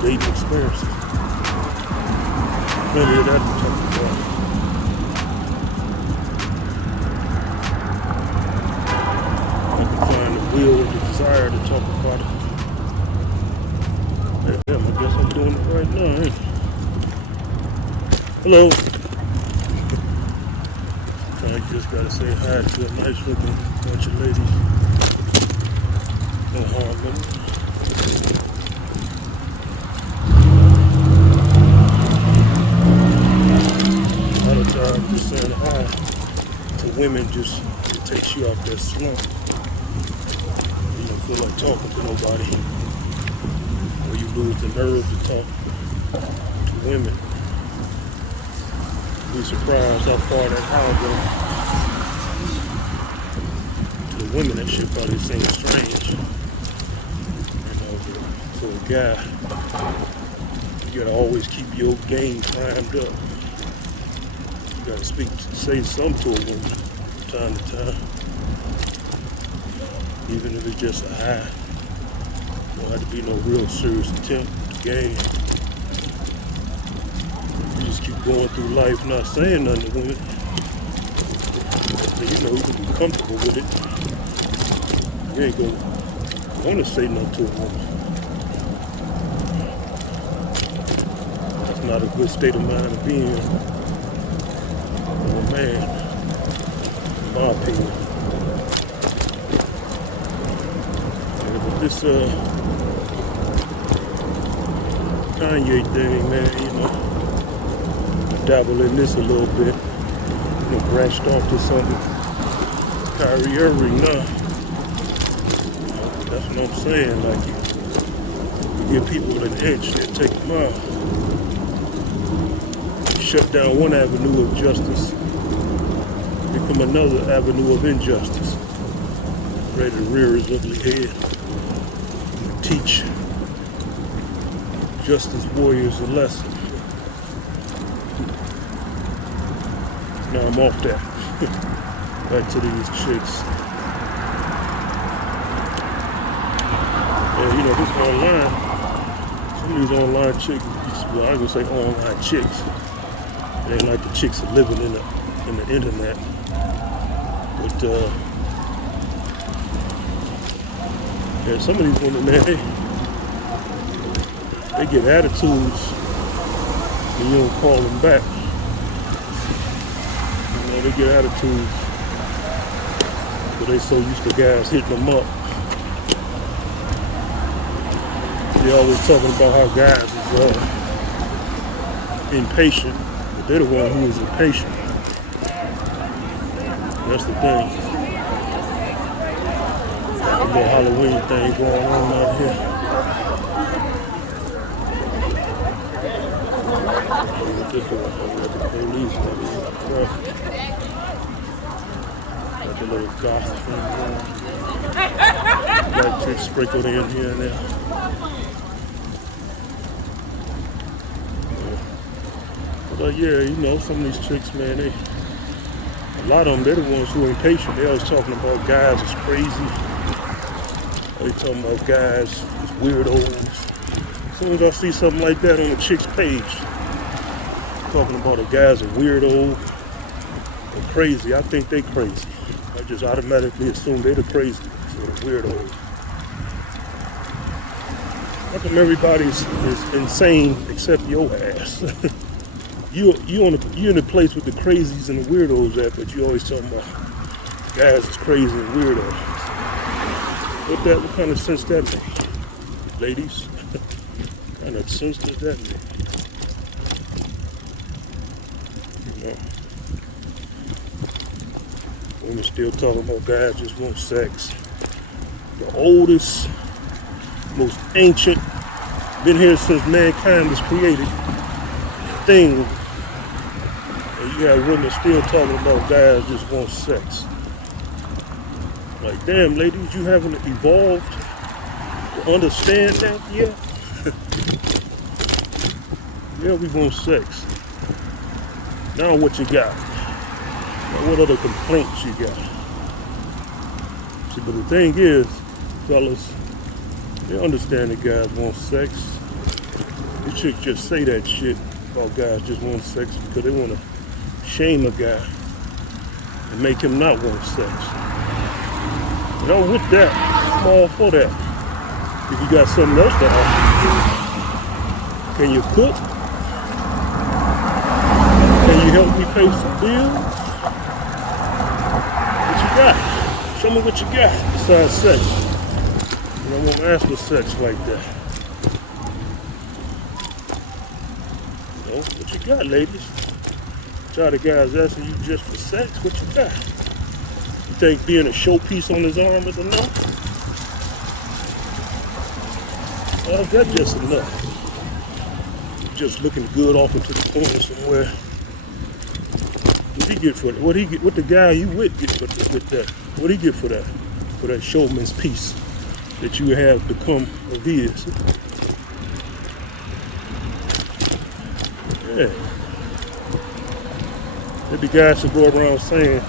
dating experiences. Plenty of that to talk about. I can find the will and the desire to talk about it. Damn, I guess I'm doing it right now, ain't I? Hello. I just gotta say hi to a nice looking bunch of ladies. No harm in it. A lot of times just saying hi to women just it takes you out that slump. You don't feel like talking to nobody. Or you lose the nerve to talk to women. Be surprised how far that how goes. To the women, that shit probably seems strange. You know, for a guy, you gotta always keep your game primed up. You gotta say something to a woman from time to time. Even if it's just a hi. Don't have to be no real serious attempt to game. You just keep going through life not saying nothing to women. You know, you can be comfortable with it. You ain't gonna want to say nothing to a woman. That's not a good state of mind to be in. I'm a man, in my opinion. Yeah, but this Kanye thing, man, you know, dabble in this a little bit. You know, branched off to something. Kyrie Irving now. That's what I'm saying. Like, you give people an inch, they take them out. Shut down one avenue of justice, become another avenue of injustice. Ready to rear his ugly head. Teach justice warriors a lesson. Now I'm off that. Back to these chicks. Yeah, you know, this online, some of these online chicks, well, I ain't gonna say online chicks. They ain't like the chicks are living in the internet. But yeah, some of these women, man, they get attitudes and you don't call them back. They get attitudes, but they so used to guys hitting them up. They always talking about how guys is impatient, but they're the one who is impatient. That's the thing. A little Halloween thing going on out here. The police, like a little goth thing going. White chicks sprinkled in here and there. But yeah, you know, some of these chicks, man, a lot of them, they're the ones who are impatient. They always talking about guys is crazy. They talking about guys is weirdos. As soon as I see something like that on a chick's page, talking about a guy's a weirdo or crazy, I think they crazy. I just automatically assume they're the crazy, so the weirdos. How come everybody's is insane except your ass? you in the place with the crazies and the weirdos at, but you always talking about guys is crazy and weirdos. What kind of sense that make? Ladies? What kind of sense does that make? Women still talking about guys just want sex. The oldest, most ancient, been here since mankind was created thing. And you got women still talking about guys just want sex. Like, damn, ladies, you haven't evolved to understand that yet? Yeah, we want sex. Now what you got? What other complaints you got? See, but the thing is, fellas, they understand that guys want sex. These chicks just say that shit about guys just want sex because they want to shame a guy and make him not want sex. And I'm with that. I'm all for that. If you got something else to offer. Can you cook? Can you help me pay some bills? What you got? Show me what you got besides sex. And I won't ask for sex like that. You know, what you got, ladies? Try the guys asking you just for sex. What you got? You think being a showpiece on his arm is enough? Well, that's just enough. Just looking good off into the corner somewhere. What he get for that? What he get? What the guy you with get for that? What he get for that? For that showman's piece that you have become of his? Yeah. There be guys that go around saying,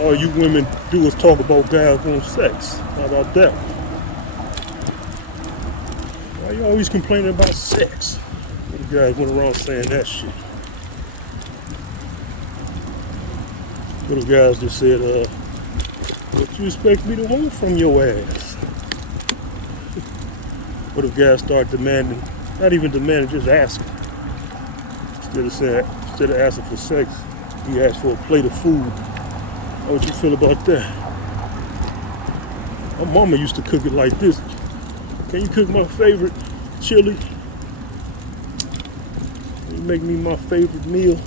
all you women do is talk about guys wanting sex. How about that? Why you always complaining about sex? The guys went around saying that shit. Little guys just said, what you expect me to want from your ass? What if guys start demanding, not even demanding, just asking. Instead of asking for sex, he asked for a plate of food. How would you feel about that? My mama used to cook it like this. Can you cook my favorite chili? Can you make me my favorite meal?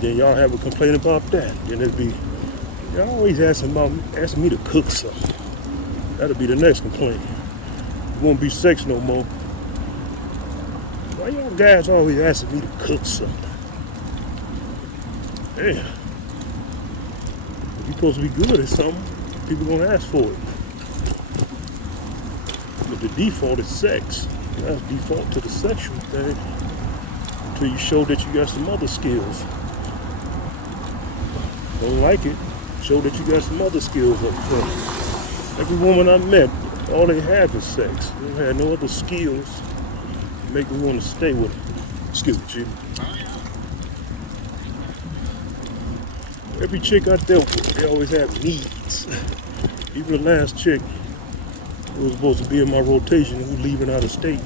Then y'all have a complaint about that. Then it'd be, y'all always asking me to cook something. That'll be the next complaint. It won't be sex no more. Why y'all guys always asking me to cook something? Damn. If you're supposed to be good at something, people gonna ask for it. But the default is sex. That's default to the sexual thing. Until you show that you got some other skills. Don't like it, show that you got some other skills up front. Every woman I met, all they have is sex. They don't have no other skills to make me want to stay with them. Excuse me, Chief. Every chick I dealt with, they always have needs. Even the last chick who was supposed to be in my rotation who's leaving out of state.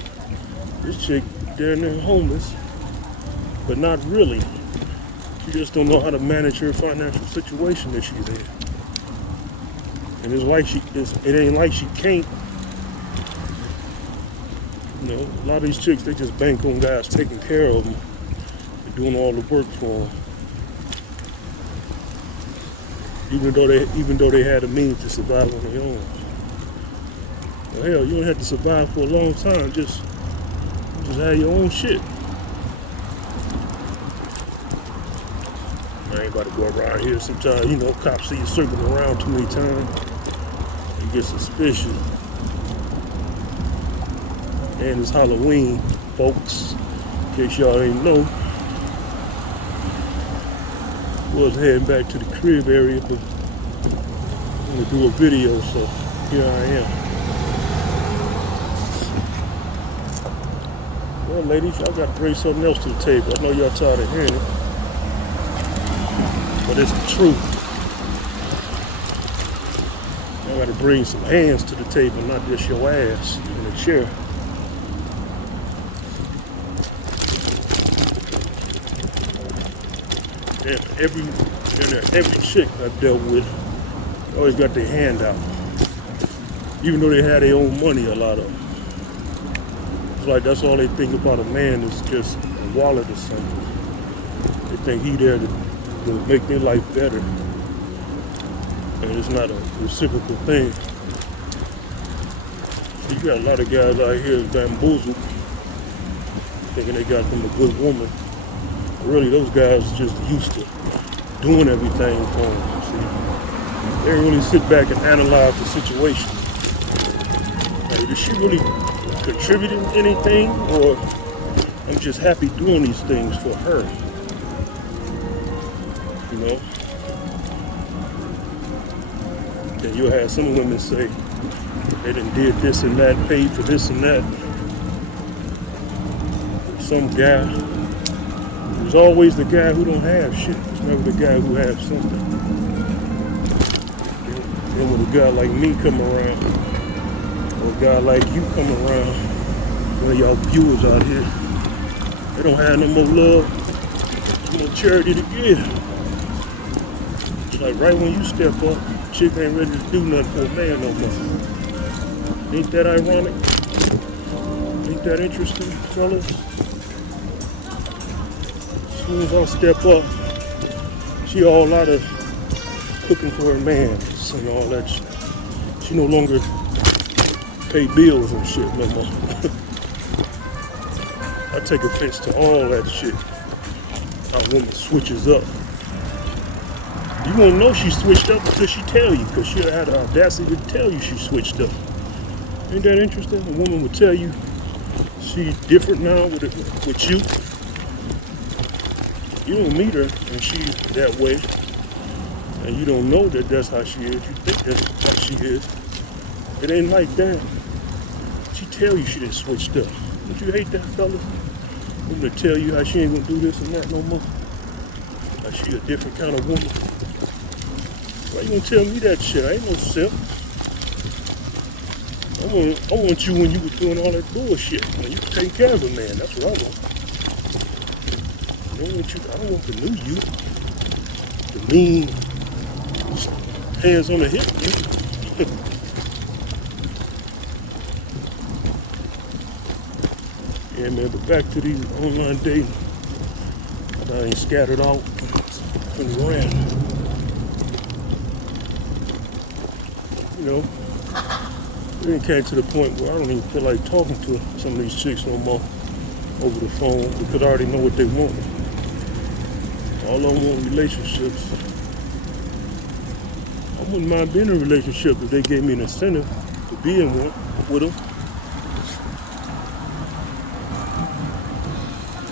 This chick, down there homeless, but not really. She just don't know how to manage her financial situation that she's in. And it's like it ain't like she can't. You know, a lot of these chicks, they just bank on guys taking care of them and doing all the work for them. Even though they had the means to survive on their own. Well, hell, you don't have to survive for a long time. Just have your own shit. I ain't about to go around here. Sometimes, you know, cops see you circling around too many times. You get suspicious. And it's Halloween, folks. In case y'all ain't know. Was heading back to the crib area, but I'm gonna do a video, so here I am. Well, ladies, y'all gotta bring something else to the table. I know y'all tired of hearing it. But it's the truth. I gotta bring some hands to the table, not just your ass in a chair. And every chick I've dealt with always got their hand out. Even though they had their own money, a lot of them. It's like that's all they think about a man is just a wallet or something. They think he there to make their life better. And it's not a reciprocal thing. You got a lot of guys out here bamboozled, thinking they got them a good woman. Really, those guys just used to doing everything for them. See? They really sit back and analyze the situation. Like, is she really contributing anything, or I'm just happy doing these things for her? You know? Then you'll have some women say they done did this and that, paid for this and that. some guy. There's always the guy who don't have shit. It's never the guy who has something. Then when a guy like me come around, or a guy like you come around, one of y'all viewers out here, they don't have no more love, no charity to give. It's like right when you step up, chick ain't ready to do nothing for a man no more. Ain't that ironic? Ain't that interesting, fellas? As soon as I step up, she all out of cooking for her man and all that shit. She no longer pay bills and shit no more. I take offense to all that shit. How a woman switches up. You won't know she switched up until she tell you, because she'll have the audacity to tell you she switched up. Ain't that interesting? A woman will tell you she's different now with you. You don't meet her and she's that way, and you don't know that that's how she is. You think that's how she is. It ain't like that. She tell you she done switched up. Don't you hate that, fellas? I'm gonna tell you how she ain't gonna do this and that no more. Like she a different kind of woman. Why you gonna tell me that shit? I ain't no simp. I want you when you was doing all that bullshit. When you was taking care of a man. That's what I want. I don't want the new you. The mean, hands on the hip. Yeah, man, but back to these online dating. I ain't scattered out and ran. You know, it then came to the point where I don't even feel like talking to some of these chicks no more over the phone because I already know what they want. All I want relationships. I wouldn't mind being in a relationship if they gave me an incentive to be in one with them.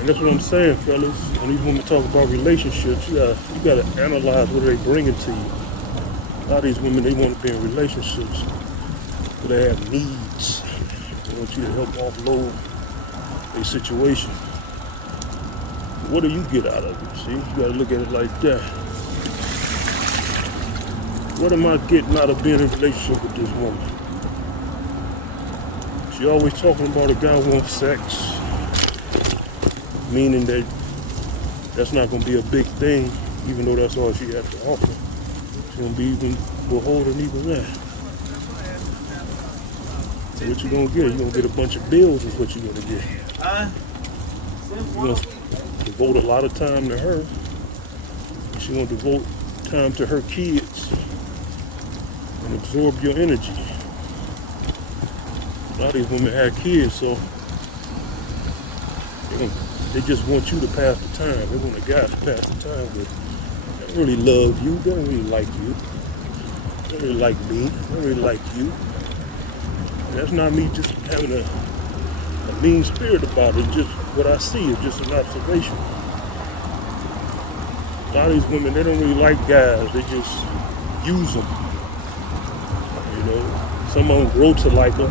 And that's what I'm saying, fellas. When these women talk about relationships, you gotta analyze what they bringing to you. A lot of these women, they want to be in relationships, but they have needs. They want you to help offload a situation. What do you get out of it? See, you gotta look at it like that. What am I getting out of being in a relationship with this woman? She always talking about a guy wants sex, meaning that that's not gonna be a big thing, even though that's all she has to offer. She's gonna be even beholden even that. So what you gonna get? You gonna get a bunch of bills is what you're gonna get. You're gonna devote a lot of time to her. She's gonna devote time to her kids and absorb your energy. A lot of these women have kids, so they just want you to pass the time. They want a guy to pass the time with. They don't really love you. They don't really like you. They don't really like me. They don't really like you. And that's not me just having a mean spirit about it. Just what I see is just an observation. A lot of these women, they don't really like guys. They just use them. You know, some of them grow to like them.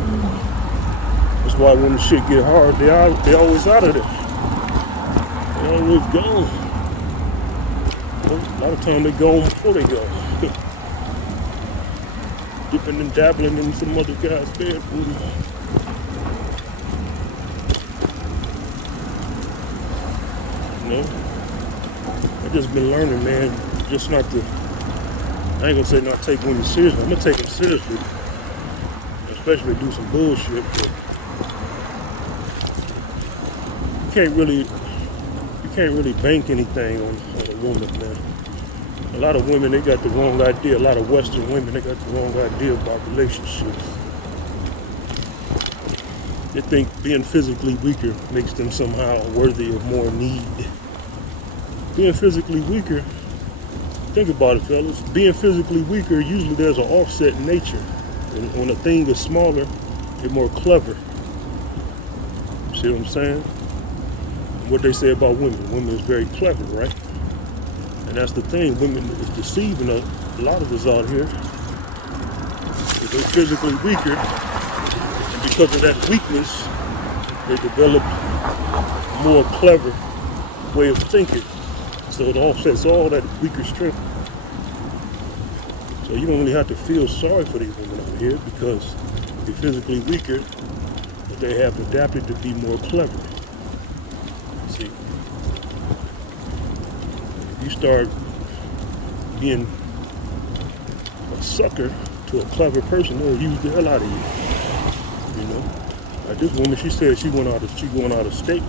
That's why when the shit get hard, they always out of there. They always gone. A lot of times they gone before they go. Dipping and dabbling in some other guy's bedroom. You know? I've just been learning, man, just not to, I ain't gonna say not take women seriously. I'm gonna take them seriously. Especially do some bullshit, but you can't really bank anything on a woman, man. A lot of women, they got the wrong idea. A lot of Western women, they got the wrong idea about relationships. They think being physically weaker makes them somehow worthy of more need. Being physically weaker, think about it, fellas. Being physically weaker, usually there's an offset in nature. And when a thing is smaller, it's more clever. See what I'm saying? What they say about women. Women is very clever, right? And that's the thing. Women is deceiving a lot of us out here. If they're physically weaker, and because of that weakness, They developed a more clever way of thinking. So it offsets all that weaker strength. So you don't really have to feel sorry for these women out here because they're physically weaker, but they have adapted to be more clever. See, if you start being a sucker to a clever person, they'll use the hell out of you. You know, like this woman, she said she going out of state.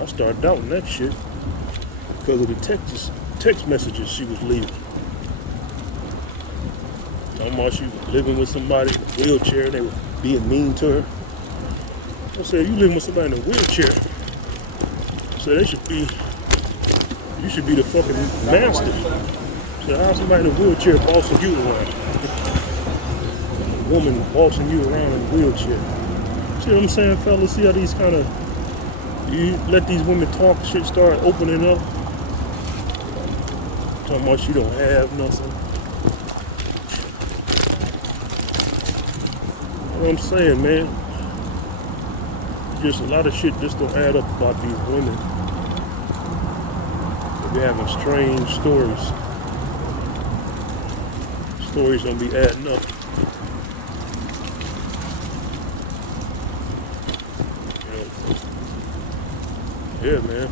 I started doubting that shit because of the text messages she was leaving. Talking about she was living with somebody in a wheelchair and they were being mean to her. I said, you living with somebody in a wheelchair? I said, you should be the fucking master. I said, how's somebody in a wheelchair bossing you around? A woman bossing you around in a wheelchair. See what I'm saying, fellas? See how these you let these women talk, shit start opening up. Talking about you don't have nothing. You know what I'm saying, man? Just a lot of shit just don't add up about these women. They're having strange stories. Stories don't be adding up. Yeah, man.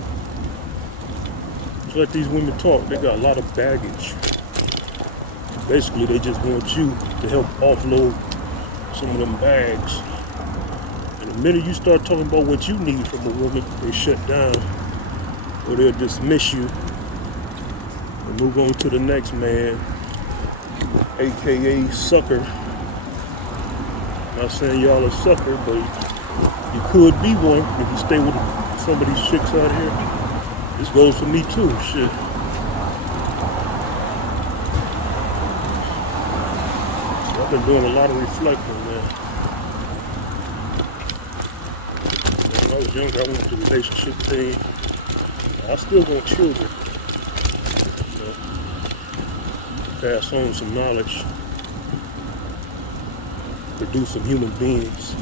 Just let these women talk. They got a lot of baggage. Basically, they just want you to help offload some of them bags. And the minute you start talking about what you need from a woman, they shut down. Or they'll dismiss you and move on to the next man, aka sucker. Not saying y'all a sucker, but you could be one if you stay with some of these chicks out here. This goes for me too, shit. So I've been doing a lot of reflecting, man. When I was younger, I went to the relationship thing. I still want children. You know, pass on some knowledge, produce some human beings,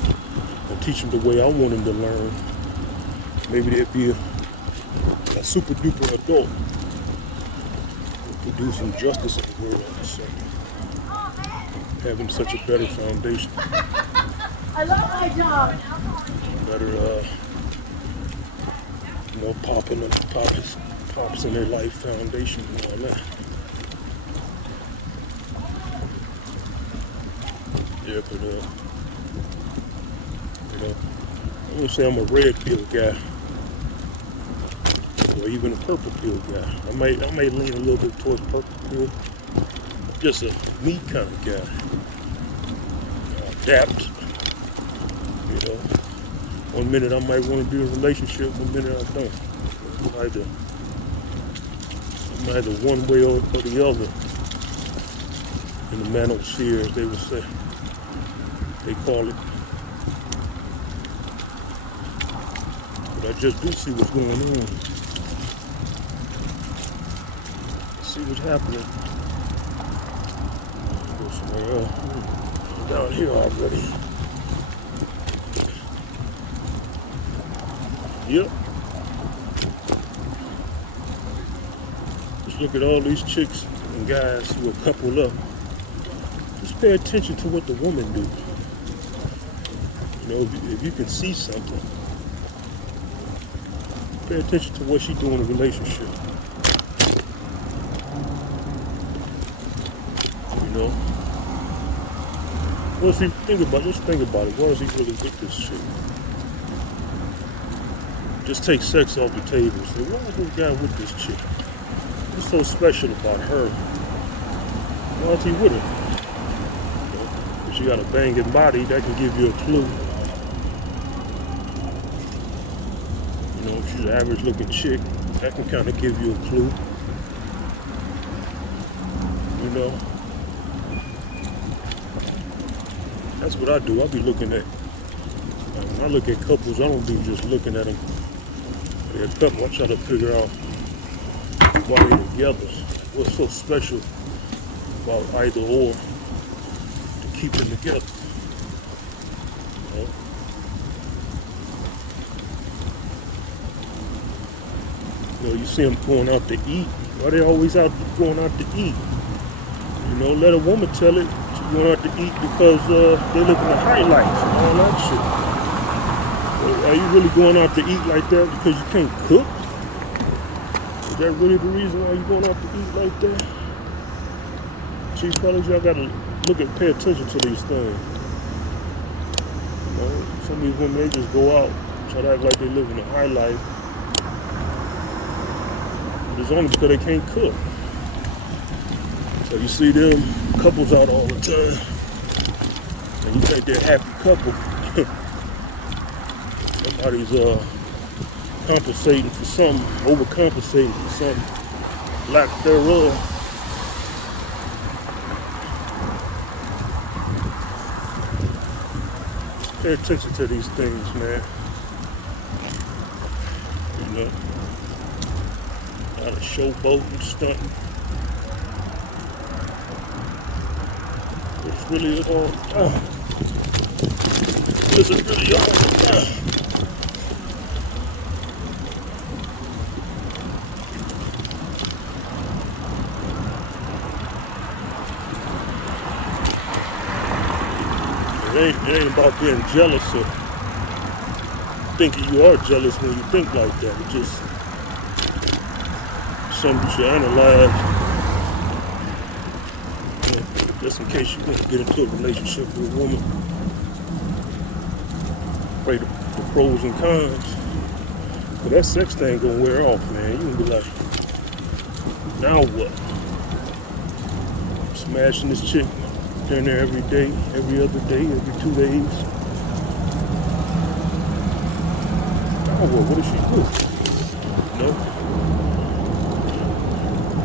and teach them the way I want them to learn. Maybe they'd be a super duper adult to do some justice in the world. So having such a better foundation. I love my job. Better, pops in their life foundation and all that. Yeah, but I won't say I'm a red pill guy. Or even a purple pill guy. I might lean a little bit towards purple pill. Just a me kind of guy. Adapt. You know. One minute I might want to be in a relationship, one minute I don't. I'm either one way or the other. In the manosphere, as they would say. They call it. But I just do see what's going on. See what's happening. Go somewhere else. I'm down here already. Yep. Just look at all these chicks and guys who are coupled up. Just pay attention to what the woman do. You know, if you can see something, pay attention to what she do in a relationship. You know? What does he think about? Just think about it. Why is he really with this shit? Just take sex off the table. Say, why is this guy with this chick? What's so special about her? Why is he with her? You know, if she got a banging body, that can give you a clue. You know, if she's an average looking chick, that can kind of give you a clue. You know? That's what I do. I be looking at, when I look at couples, I don't be just looking at them. A couple, I try to figure out why they're together. What's so special about either or to keep them together? You know? you see them going out to eat. Why they always out going out to eat? You know, let a woman tell it. She's going out to eat because they living a high life and all that shit. Well, are you really going out to eat like that because you can't cook? Is that really the reason why you going out to eat like that? See, fellas, y'all gotta pay attention to these things. You know, some of these women, they just go out, try to act like they living a high life. But it's only because they can't cook. So you see them couples out all the time, and you think they're a happy couple. Somebody's compensating for something, overcompensating for something, lack thereof. Pay attention to these things, man. You know, out of showboat and stunting. It's really all time. This is really all the time. It ain't about being jealous or thinking you are jealous when you think like that. It's just something you should analyze. You know, just in case you want to get into a relationship with a woman. Weigh the pros and cons. But that sex thing gonna wear off, man. You gonna be like, now what? Smashing this chick. Down there every day, every other day, every 2 days. Oh, well, what does she do?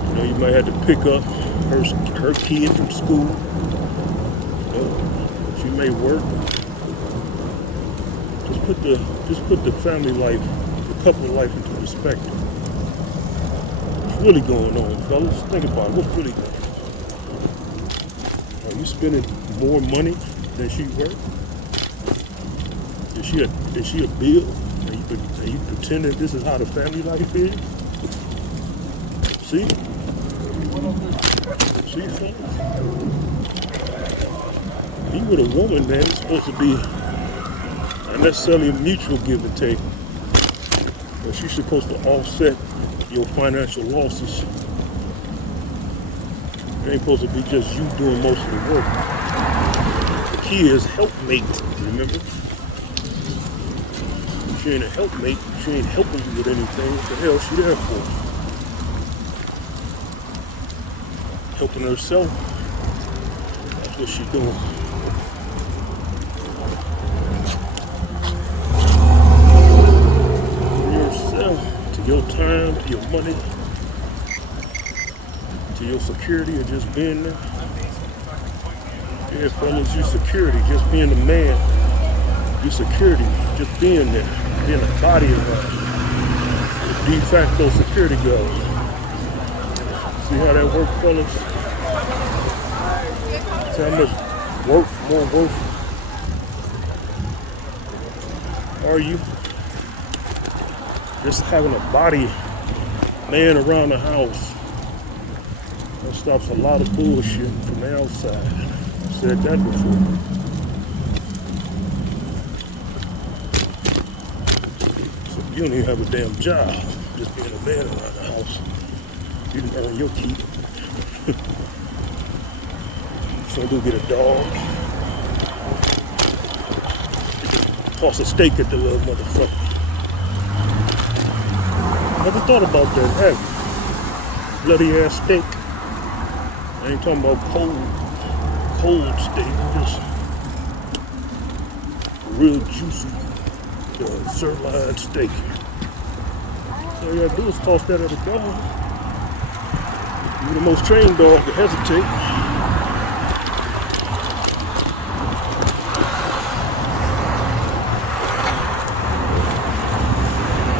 You know, you might have to pick up her kid from school. You know, she may work. Just put the family life, the couple life into perspective. What's really going on, fellas? Think about it. What's really going on? Are you spending more money than she worth? Is she a bill? Are you pretending this is how the family life is? See, fellas? Be with a woman, man, it's supposed to be not necessarily a mutual give and take, but she's supposed to offset your financial losses. It ain't supposed to be just you doing most of the work. The key is helpmate, remember? If she ain't a helpmate, she ain't helping you with anything. What the hell is she there for? Helping herself. That's what she's doing. Yourself, to your time, to your money, to your security of just being there. Yeah, fellas, your security, just being the man. Your security, just being there, being a body of the de facto security guard. See how that works, fellas? See how much more work are you? Just having a body man around the house. That stops a lot of bullshit from the outside. I've said that before. So you don't even have a damn job. Just being a man around the house. You can earn your keep. So go get a dog. Toss a steak at the little motherfucker. Never thought about that, have you? Bloody ass steak. I ain't talking about cold steak, just real juicy sirloin steak. All you gotta do is toss that at a dog. You're the most trained dog to hesitate.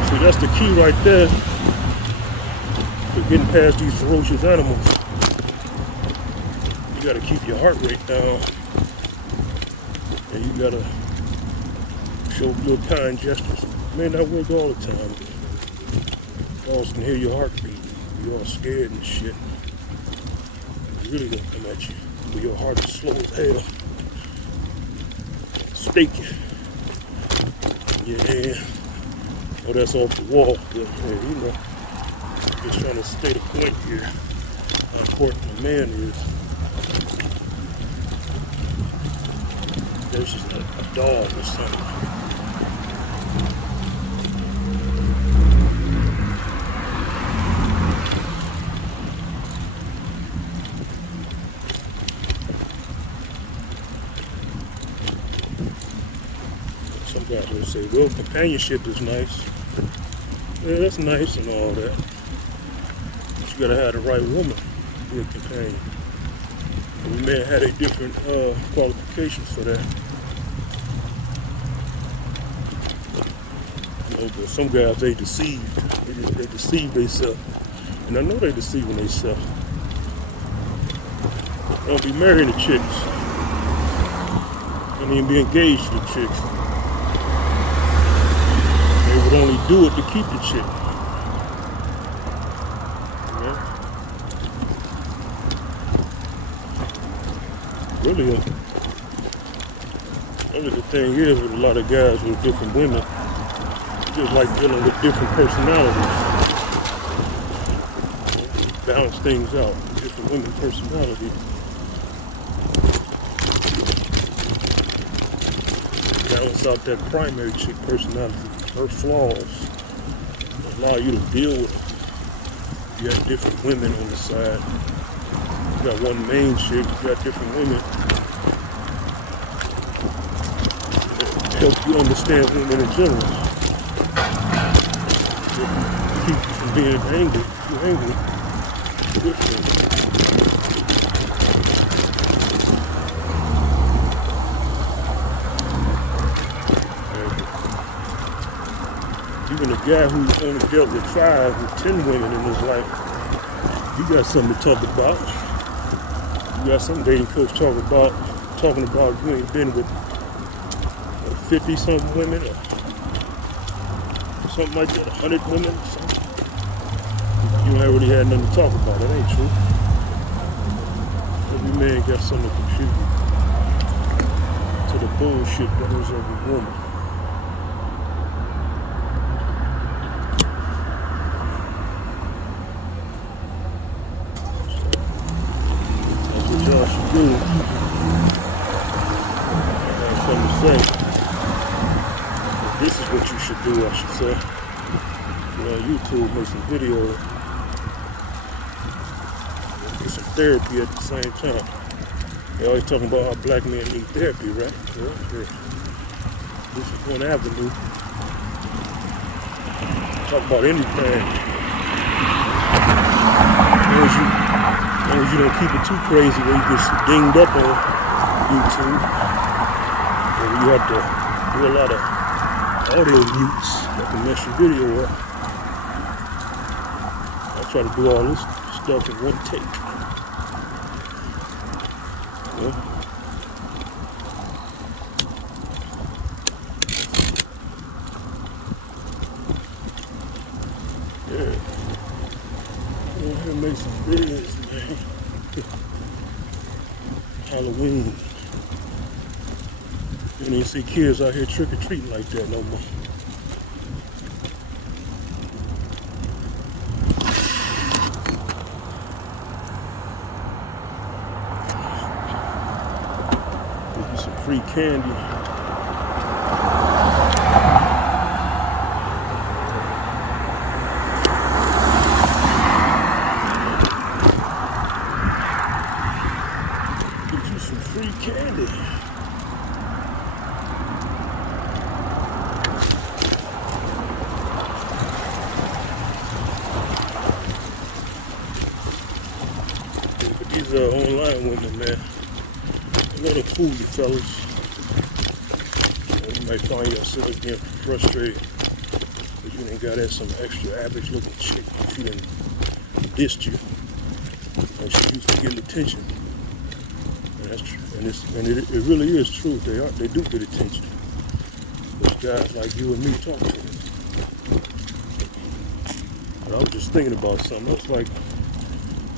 See, that's the key right there to getting past these ferocious animals. You gotta keep your heart rate down, and you gotta show good kind gestures. May not work all the time. Dogs can hear your heartbeat. You're all scared and shit. They really gonna come at you. But your heart is slow as hell. Staking. Yeah. Oh, that's off the wall. But, hey, you know, just trying to state a point here. How important a man is versus a dog or something. Some guys will say, well, companionship is nice. Yeah, that's nice and all that. But you gotta have the right woman to be a companion. And we may have had a different qualifications for that. You know, but some guys, they deceive. They deceive themselves. And I know they deceiving themselves. They don't be marrying the chicks. They don't even be engaged to the chicks. They would only do it to keep the chick. Really, the thing is with a lot of guys with different women, just like dealing with different personalities. Balance things out, different women personality. Balance out that primary chick personality, her flaws, allow you to deal with it. You got different women on the side. You got one main chick, you got different women. Help you understand women in general. Keep you from being angry, too angry with them. Even a guy who's only dealt with 5 or 10 women in his life, you got something to talk about. You got some dating coach talking about you ain't been with 50-something women or something like that, 100 women or something. You ain't really had nothing to talk about. That ain't true. Every man got something to contribute to the bullshit that is every woman. That's what y'all should do. I have something to say. This is what you should do, I should say. You know, YouTube, make some videos. Get some therapy at the same time. They always talking about how black men need therapy, right? Well, sure. This is one avenue. Talk about anything. As long as you don't keep it too crazy where you get dinged up on YouTube. Where you have to do a lot of audio mutes that can mess your video up. I try to do all this stuff in one take. Yeah. Go ahead and make some videos, man. Halloween. You don't even see kids out here trick-or-treating like that no more. Give you some free candy. Give you some free candy. These are online women, man. They're gonna fool you, fellas. You might find yourself getting frustrated because you done got at some extra average looking chick. She done dissed you. And she used to get attention. And that's true. And it really is true. They do get attention. Those guys like you and me talk to them. But I was just thinking about something. I was like,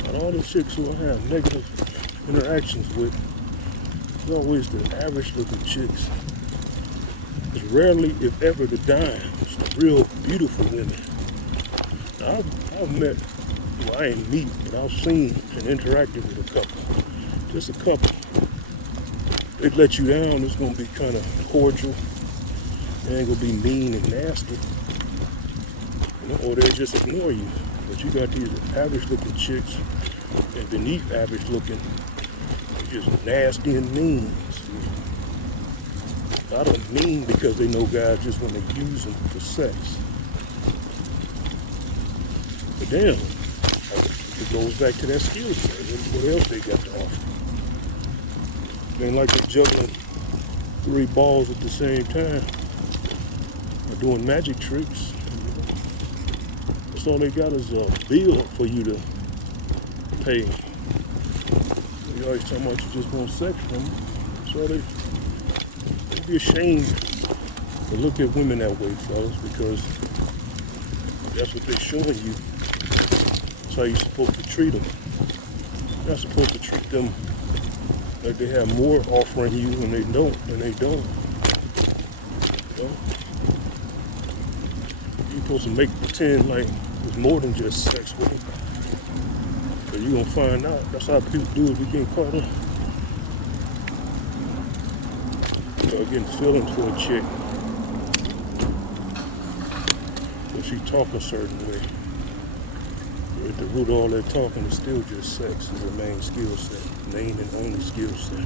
out of all the chicks who I have negative interactions with, it's always the average looking chicks. It's rarely, if ever, the dimes, the real beautiful women. Now, I've met, well, I ain't meet, but I've seen and interacted with a couple. Just a couple. They let you down, it's gonna be kind of cordial. They ain't gonna be mean and nasty. You know, or they just ignore you. But you got these average looking chicks and beneath average looking, just nasty and mean. I don't mean because they know guys just want to use them for sex. But damn, it goes back to that skill set. What else they got to offer? They ain't like they're juggling 3 balls at the same time or doing magic tricks. That's all they got is a bill for you to pay. You always talking about you just want sex from them. So they be ashamed to look at women that way, fellas, because that's what they're showing you. That's how you're supposed to treat them. You're not supposed to treat them like they have more offering you when they don't, and they don't. You know? You're supposed to make pretend like it's more than just sex with them. But you're gonna find out. That's how people do it. We getting caught up. Getting feelings for a chick, but she talk a certain way. At the root of all that talking is still just sex is the main skill set, main and only skill set.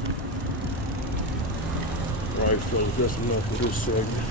All right, fellas, that's enough for this segment.